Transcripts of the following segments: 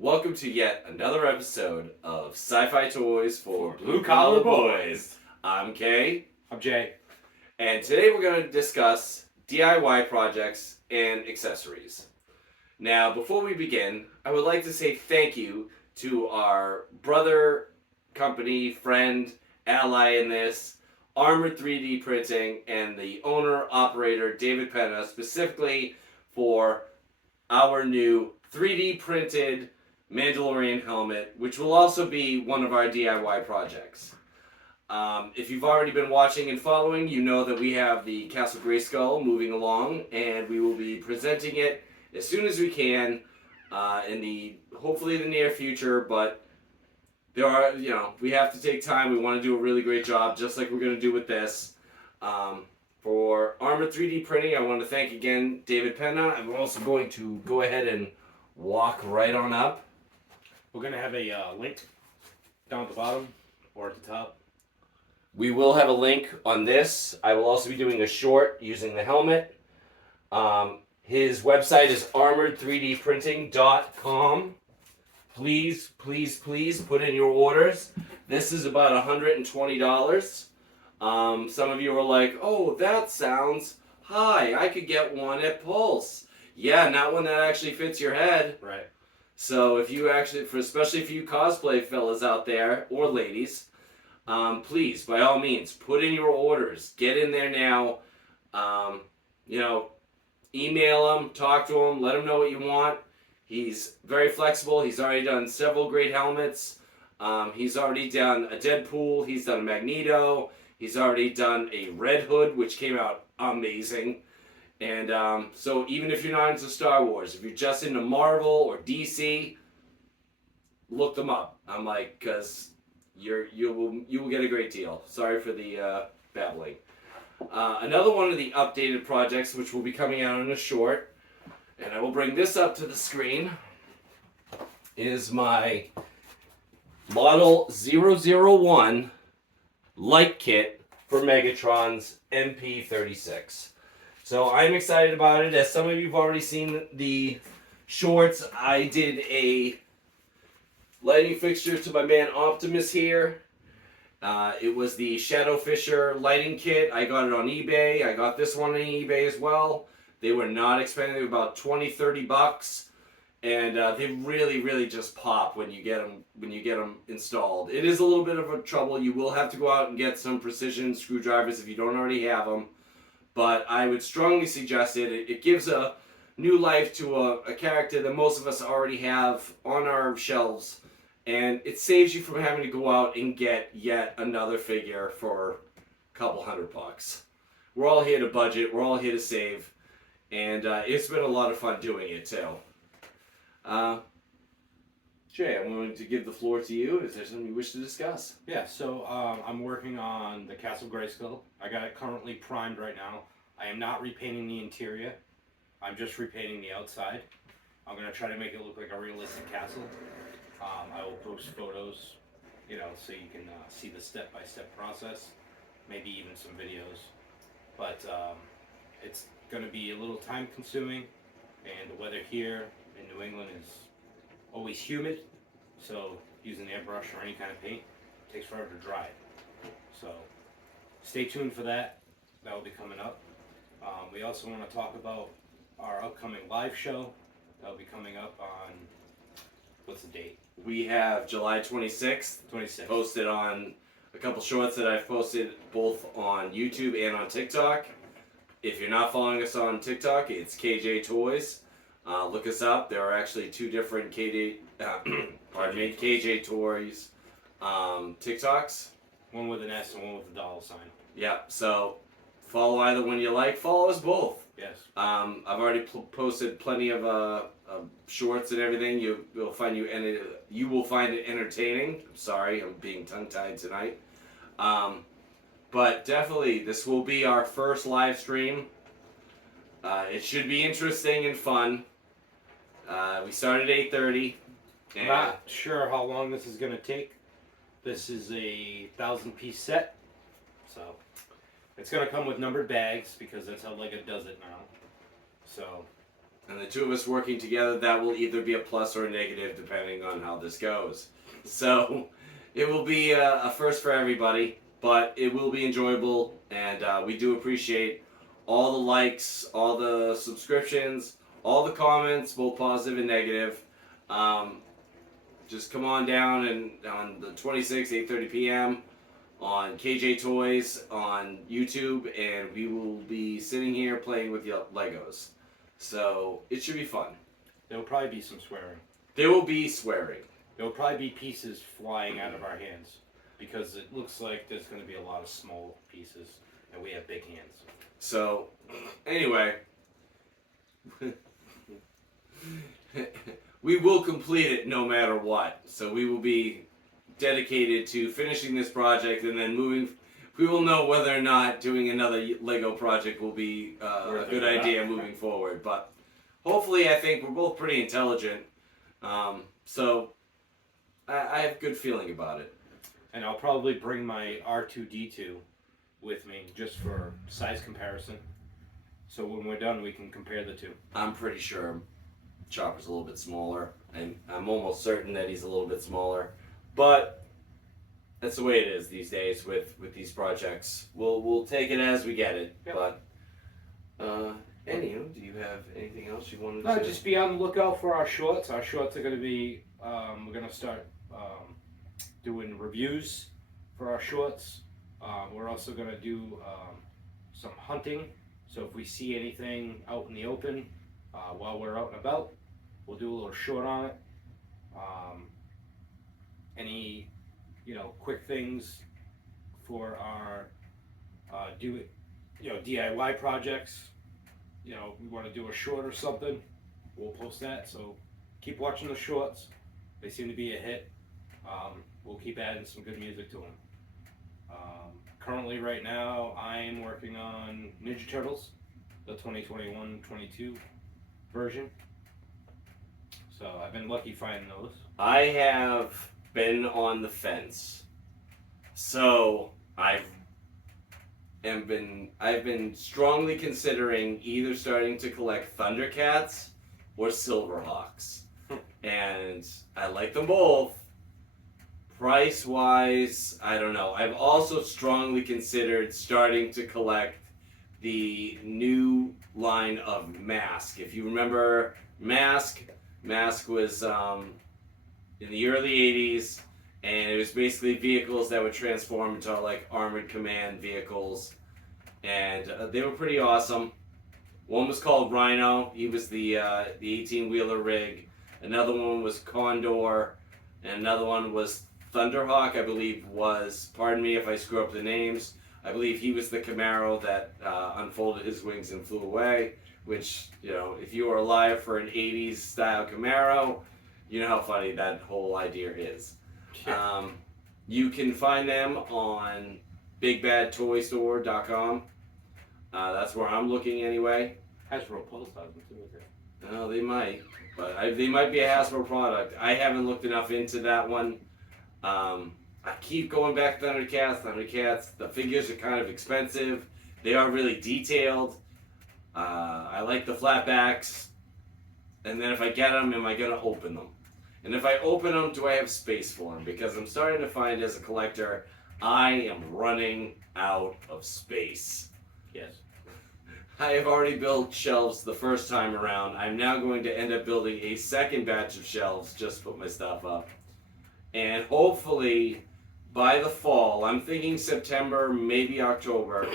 Welcome to yet another episode of Sci-Fi Toys for Blue Collar Boys. I'm Kay. I'm Jay. And today we're going to discuss DIY projects and accessories. Now, before we begin, I would like to say thank you to our brother, company, friend, ally in this, Armored 3D Printing, and the owner-operator, David Penna, specifically for our new 3D printed Mandalorian helmet, which will also be one of our DIY projects. If you've already been watching and following, you know that we have the Castle Grayskull moving along, and we will be presenting it as soon as we can in the hopefully the near future. But there are, we have to take time. We want to do a really great job, just like we're going to do with this. For Armored 3D Printing, I want to thank again David Penna. I'm also going to go ahead and walk right on up. We're going to have a link down at the bottom or at the top. We will have a link on this. I will also be doing a short using the helmet. His website is armored3dprinting.com. Please, please, please put in your orders. This is about $120. Some of you are like, oh, that sounds high. I could get one at Pulse. Yeah, not one that actually fits your head. Right. So if you actually, especially for you cosplay fellas out there, or ladies, please, by all means, put in your orders. Get in there now. Email him, talk to him, let him know what you want. He's very flexible. He's already done several great helmets. He's already done a Deadpool. He's done a Magneto. He's already done a Red Hood, which came out amazing. And so even if you're not into Star Wars, if you're just into Marvel or DC, look them up. I'm like, because you will get a great deal. Sorry for the babbling. Another one of the updated projects, which will be coming out in a short, and I will bring this up to the screen, is my Model 001 light kit for Megatron's MP36. So I'm excited about it. As some of you have already seen the shorts, I did a lighting fixture to my man Optimus here. It was the Shadow Fisher lighting kit. I got it on eBay. I got this one on eBay as well. They were not expensive. They were about $20-$30. And they really, really just pop when you get them installed. It is a little bit of a trouble. You will have to go out and get some precision screwdrivers if you don't already have them. But I would strongly suggest it. It gives a new life to a character that most of us already have on our shelves. And it saves you from having to go out and get yet another figure for a couple $100. We're all here to budget. We're all here to save. And it's been a lot of fun doing it too. Jay, I'm going to give the floor to you. Is there something you wish to discuss? Yeah, so I'm working on the Castle Grayskull. I got it currently primed right now. I am not repainting the interior. I'm just repainting the outside. I'm going to try to make it look like a realistic castle. I will post photos, so you can see the step-by-step process. Maybe even some videos. But it's going to be a little time-consuming, and the weather here in New England is always humid, so using airbrush or any kind of paint takes forever to dry. So stay tuned for that. That will be coming up. We also want to talk about our upcoming live show. That will be coming up on, what's the date? We have July 26th. Posted on a couple shorts that I've posted both on YouTube and on TikTok. If you're not following us on TikTok, it's KJ Toys. Look us up. There are actually two different KJ Toys TikToks. One with an S and one with a dollar sign. Yeah, so follow either one you like. Follow us both. Yes. I've already posted plenty of shorts and everything. You will find it entertaining. I'm sorry, I'm being tongue-tied tonight. But definitely, this will be our first live stream. It should be interesting and fun. We start at 8:30. I'm not sure how long this is going to take. This is a 1,000-piece set. So it's going to come with numbered bags because that's how LEGO does it now. So And the two of us working together, that will either be a plus or a negative depending on how this goes. So it will be a first for everybody, but it will be enjoyable, and we do appreciate all the likes, all the subscriptions, all the comments, both positive and negative. Just come on down and on the 26th, 8:30 p.m. on KJ Toys on YouTube, and we will be sitting here playing with your Legos. So it should be fun. There will probably be some swearing. There will be swearing. There will probably be pieces flying out of our hands because it looks like there's going to be a lot of small pieces, and we have big hands. So, anyway, we will complete it no matter what. So we will be dedicated to finishing this project and then moving. We will know whether or not doing another Lego project will be a good idea moving forward. But hopefully, I think we're both pretty intelligent. So I have a good feeling about it. And I'll probably bring my R2-D2 with me just for size comparison. So when we're done, we can compare the two. I'm pretty sure Chopper's a little bit smaller. I'm almost certain that he's a little bit smaller. But that's the way it is these days with these projects. We'll take it as we get it. Yep. But anywho, do you have anything else you wanted to No, say? just be on the lookout for our shorts. Our shorts are going to be, we're going to start doing reviews for our shorts. We're also going to do some hunting. So if we see anything out in the open while we're out and about, we'll do a little short on it. Any, quick things for our DIY projects. We want to do a short or something, we'll post that. So keep watching the shorts. They seem to be a hit. We'll keep adding some good music to them. Currently, right now, I'm working on Ninja Turtles, the 2021-22 version. So I've been lucky finding those. I have been on the fence. So I've been strongly considering either starting to collect Thundercats or Silverhawks. And I like them both. Price wise, I don't know. I've also strongly considered starting to collect the new line of Mask. If you remember Mask was in the early 80s, and it was basically vehicles that would transform into like armored command vehicles, and they were pretty awesome. One was called Rhino. He was the 18-wheeler rig. Another one was Condor, and another one was Thunderhawk, I believe was, pardon me if I screw up the names, I believe he was the Camaro that unfolded his wings and flew away, which, if you were alive for an 80s style Camaro, you know how funny that whole idea is. You can find them on BigBadToyStore.com. That's where I'm looking anyway. Hasbro Pulse has them too. Oh, they might. But they might be a Hasbro product. I haven't looked enough into that one. I keep going back to Thundercats. The figures are kind of expensive. They are really detailed. I like the flatbacks. And then if I get them, am I going to open them? And if I open them, do I have space for them? Because I'm starting to find as a collector, I am running out of space. Yes. I have already built shelves the first time around. I'm now going to end up building a second batch of shelves just to put my stuff up. And hopefully, by the fall, I'm thinking September, maybe October,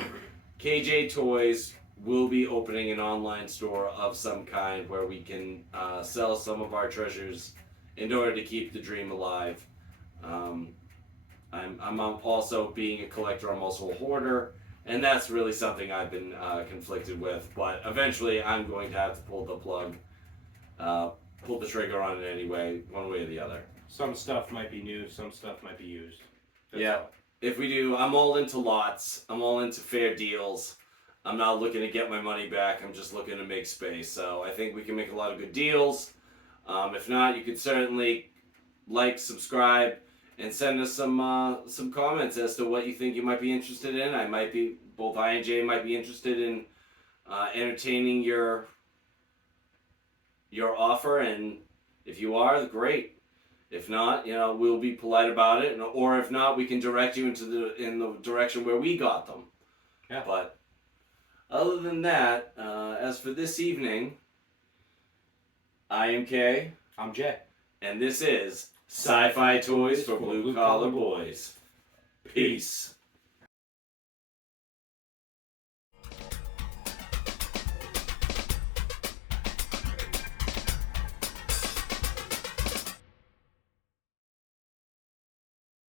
KJ Toys will be opening an online store of some kind where we can sell some of our treasures in order to keep the dream alive. I'm also, being a collector, I'm also a hoarder, and that's really something I've been conflicted with. But eventually, I'm going to have to pull the plug, pull the trigger on it anyway, one way or the other. Some stuff might be new, some stuff might be used. That's Yeah. all. If we do, I'm all into lots. I'm all into fair deals. I'm not looking to get my money back. I'm just looking to make space. So I think we can make a lot of good deals. If not, you could certainly like, subscribe, and send us some comments as to what you think you might be interested in. Both I and Jay might be interested in entertaining your your offer, and if you are, great. If not, we'll be polite about it, or if not, we can direct you in the direction where we got them. Yeah. But other than that, as for this evening, I am Kay. I'm Jay. And this is Sci-Fi Toys for Blue Collar Boys. Peace.